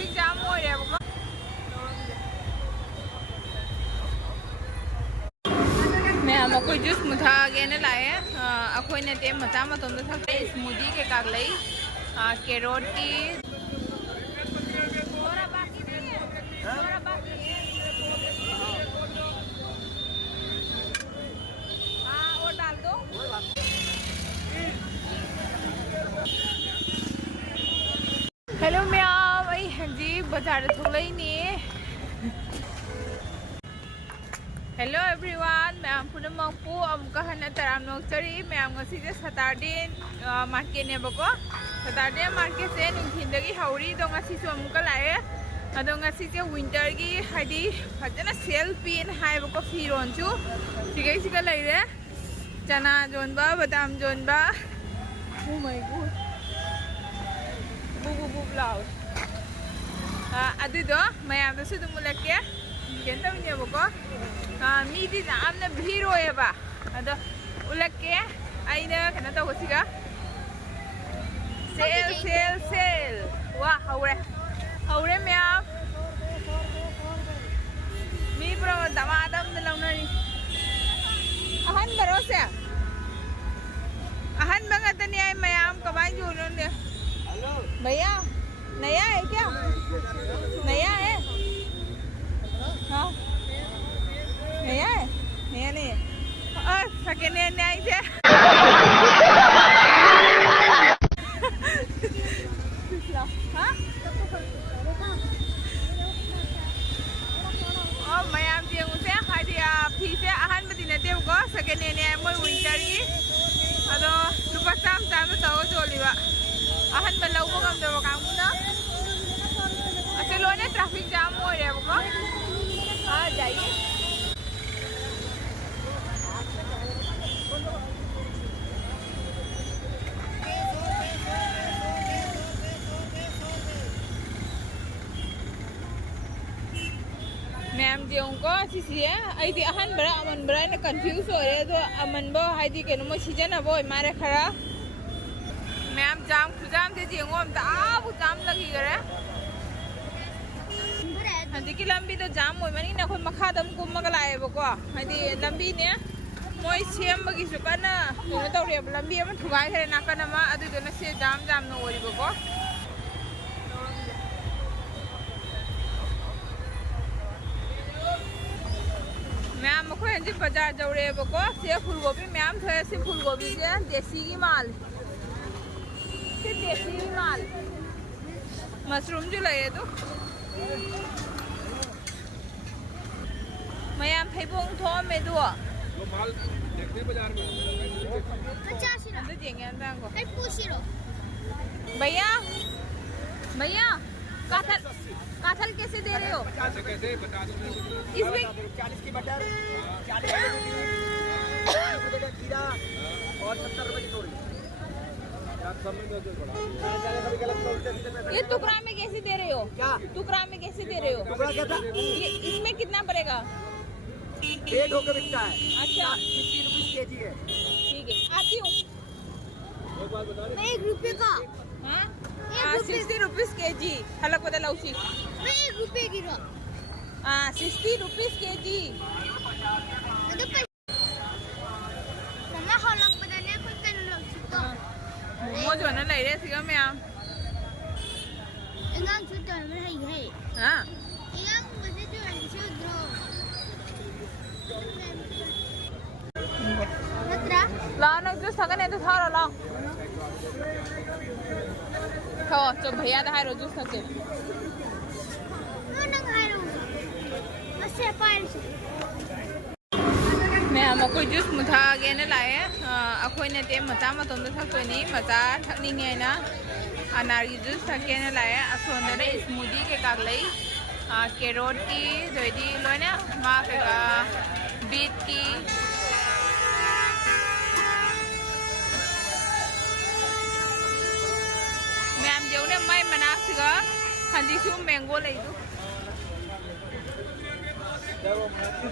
Traffic jam हो रहा है मैम अखोई जूस मुथागेना लाए अखोई ते मचा मतों थकते स्मूदी के काग लई कैरोट की और डाल दो। हेलो मैम आई हाँ जी बाजार थोड़ी हेलो एवरीवन मैम पुनमकपू अमुका हन्ना तराम नोक्चरी मैम ngasi सैटरडे मार्केट नेबको सैटरडे मार्केट से नुंथिंदगी हौरी दो ngasi सु अमुका लाए अदो ngasi से विंटर की हाइदी फजना सेल पिन हाइबको फिरोन चु सिगै सिगा लैरे चना जोनबा बादाम जोनबा ओ माय गॉड बुबु बुब लाउ अदुदो मैम दसु दुमुलके केंता मिनेबको मीदी जामना भीड़ होएबा अदो उलके आइना कना तौसिगा सेल सेल सेल वा हौरे मैम मी प्रो दमादम लौनरी अहन बरोसे अहन बंगतनी आई मैम कबाई जोनोने भैया नया है क्या नया है हाँ नया है नया नहीं है सेकेंड हैंड नहीं आई थे हाँ और मैं आप जी उसे हाइडिया फिर से आहन बदिने थे वो सेकेंड हैंड है मोई विंटर की अदो लुपा साम तो जोलीवा आहन बल्ला वो कम दो काम ना चलो ने ट्रैफिक जाम हो रहा है वो हाँ जाइए मैम जी उनको सीसी है आई थी अहन बड़ा अमन बड़ा ने कंफ्यूज हो रहे हैं तो अमन बो हाई थी केनो मो सीजन है वो हमारे खरा मैम जाम खुजाम दे जी हम तो आप जाम लगी करे हदी की लंबी तो जाम होई मनी ना कोई मखादम कुम गलाए बको हदी लंबी ने मोई सेम बगी सुकना तो तौरे लंबी अम ठुगाई खरे नाकन अमा अदु जन से जाम जाम न ओरी बको मैम को हंजी बाजार जौरे बको से फूलगोभी मैम थोड़े से फूलगोभी से देसी की माल से देसी की माल मशरूम जो लगे तो मैम फैबोंग थो में दो माल देखते बाजार में 50 ना तो देंगे अंदर को कई पूछिरो भैया भैया काठल कैसे दे रहे हो 50 कैसे बता दो इसमें 40 की मटर 40 रुपए खीरा और 70 रुपए की तोरी ये टुकड़ा में कैसे दे रहे हो क्या टुकड़ा में कैसे दे रहे हो टुकड़ा क्या था ये इसमें कितना पड़ेगा पेट होकर बिकता है अच्छा 60 रुपए केजी है ठीक है आती हूँ मैं 1 रुपए का हाँ 60 रुपीस केजी हलक बदल उसी मैं 1 रुपए की रो 60 रुपीस केजी तो मम्मा हलक बदलने को कन लो तो मोमो जो ना ले रहे सिगा मैम इंगांग छुट्टा में है हाँ इंगांग मुझे जो है छुट्टा नत्रा ला ना जो सगने तो थारो ला थो जो भैया दा है रोजू सके नंग हारो बस पाइल मैं हमको जूस मुथा गेने लाए अखोई ने ते मचा मतों थकतो नहीं मचा थकनी ना अनारी जूस थकेने लाए असोंदने स्मूदी के काग लई कैरोट की जोइदी लोने मा के बीट की मैम जो ने मैं मना सिगा हंजी शू मैंगो ले दो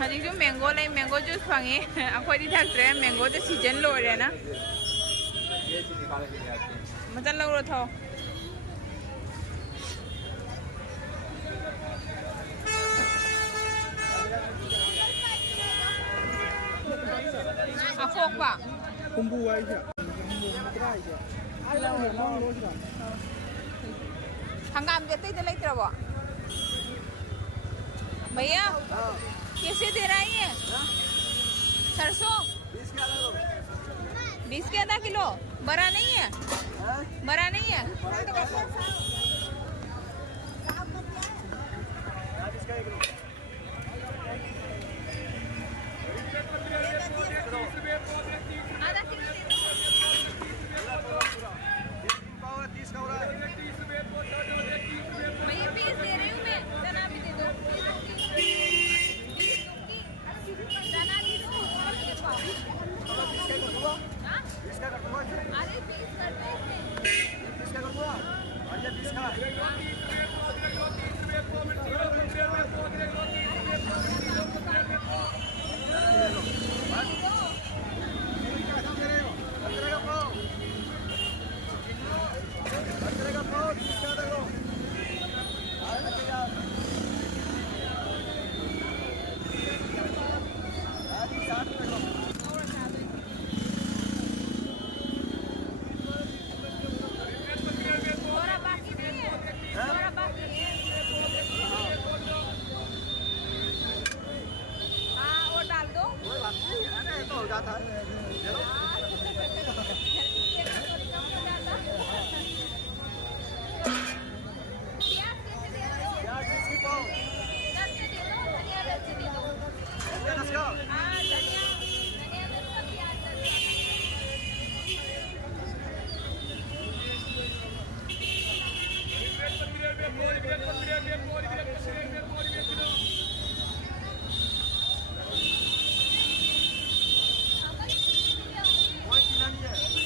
हजी जो मैंगो ले मैंगो जूस फंगे अखोई थकते मैंगो तो सीजन लो रहे ना मतलब लग रहा था पोकवा Kumbu aja. Kumbu matra aja. Ada mau lo juga. हंगाम देते ही लेते रहो भैया हाँ। कैसे दे रहा है सरसों 20 का लो। 20 के आधा किलो बड़ा नहीं है हाँ? बड़ा नहीं है 40 का 1 किलो। आधा किलो दे दो पूरा 30 का हो रहा है। भैया पीस दे रही हूँ मैं चना भी दे दो चना दे दो और ये पाओ 20 का कर दूँगा। हाँ 20 का कर दूँगा। अरे पीस कर दो इसमें 20 का कर दूँगा। और ये 20 का। थोड़ा बाकी नहीं है थोड़ा बाकी है हाँ वो डाल दो हो जाता है। प्याज कैसे दे रहे हो प्याज 20 की पाव। 10 में दे दो धनिया 10 में दे दो ये 10 का। हाँ धनिया धनिया 10 का प्याज 10 का कोई पीना नहीं है।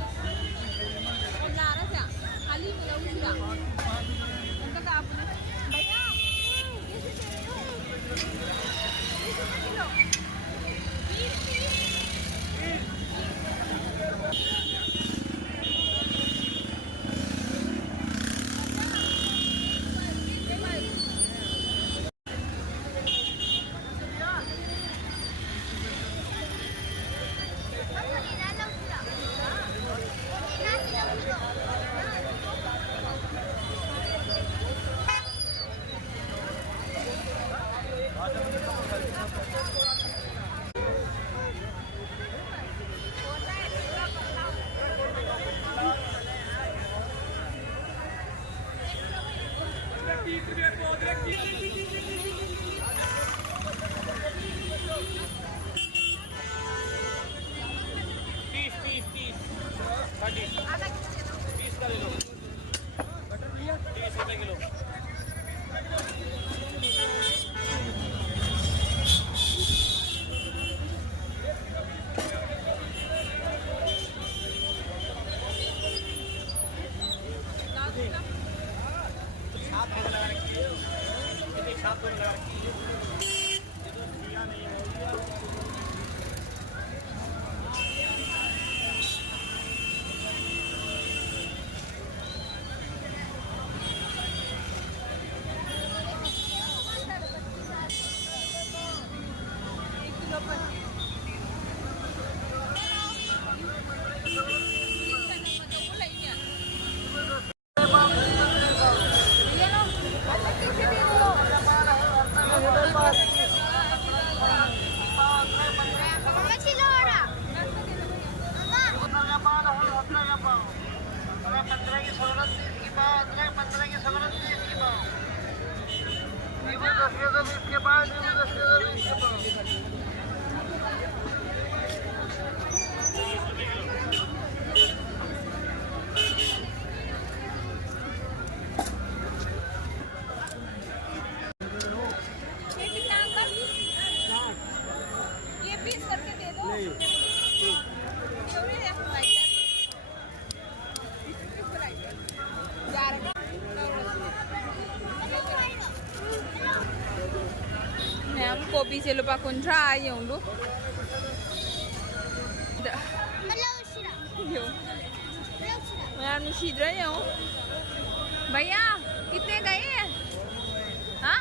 60 रुपए। खाली मिला उसी उनका का आपने भैया कैसे दे रहे हो 20 रुपए किलो 30 रुपए किलो। ये पीस करके दे दो pise lupa kontra yung lu. Hello, Shira. Yung Hello, Shira. Ma'am सीधे हो भैया कितने गए हैं हाँ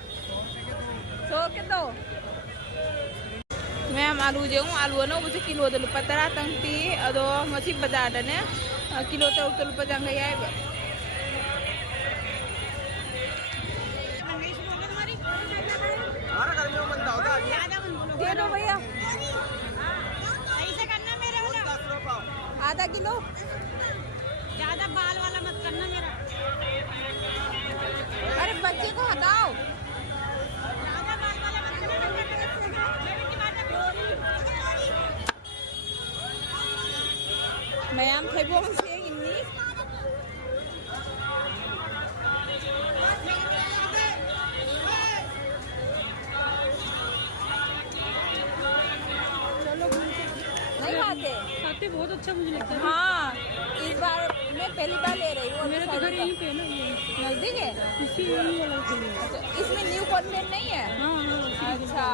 100 के 2 मैम आलू जो आलू ना वो किलो तो lupa tara tangti ado masih bazar ne kilo तो lupa jang गया है दे दो भैया सही से करना मेरा वाला आधा किलो ज्यादा बाल वाला मत करना मेरा अरे बच्चे को हटाओ ज्यादा बाल वाला मत करना मैम थे वो हम से इन्नी नहीं खाते खाते बहुत अच्छा मुझे लगता है। हाँ इस बार मैं पहली बार ले रही हूँ मेरा तो घर यहीं पे है ना ये नजदीक है इसी यहीं वाला घर है। अच्छा, इसमें न्यू कॉन्वेंट नहीं है हाँ हाँ अच्छा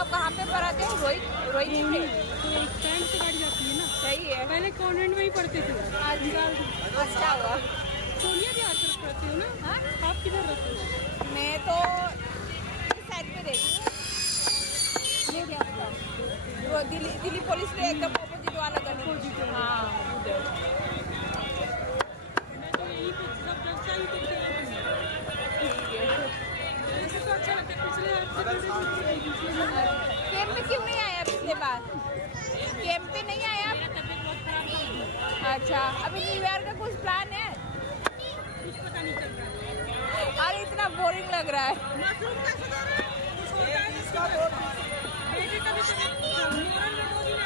आप कहाँ पे पढ़ाते हैं रोहित रोहित में तो एक टाइम से गाड़ी जाती है ना सही है पहले कॉन्वेंट में ही पढ़ते थे अच्छा हुआ सोनिया बिहार तरफ पढ़ते हो ना हाँ? आप किधर रहते हो मैं तो इस साइड पे रहती हूँ ये क्या बताओ वो दिल्ली पुलिस पे एकदम अपोजिट वाला गली हाँ उधर मैं तो यहीं पे सब व्यवसाय ही करते हैं ऐसे तो अच्छा लगता है पिछले कैंप में क्यों नहीं आया पिछले बार कैंप पे नहीं आया तबीयत बहुत खराब है अच्छा अभी न्यू ईयर का कुछ प्लान है कुछ पता नहीं चल रहा अरे इतना बोरिंग लग रहा है मशरूम कैसे दे रहे हैं बेटे का भी तो मोरल में 2 दिन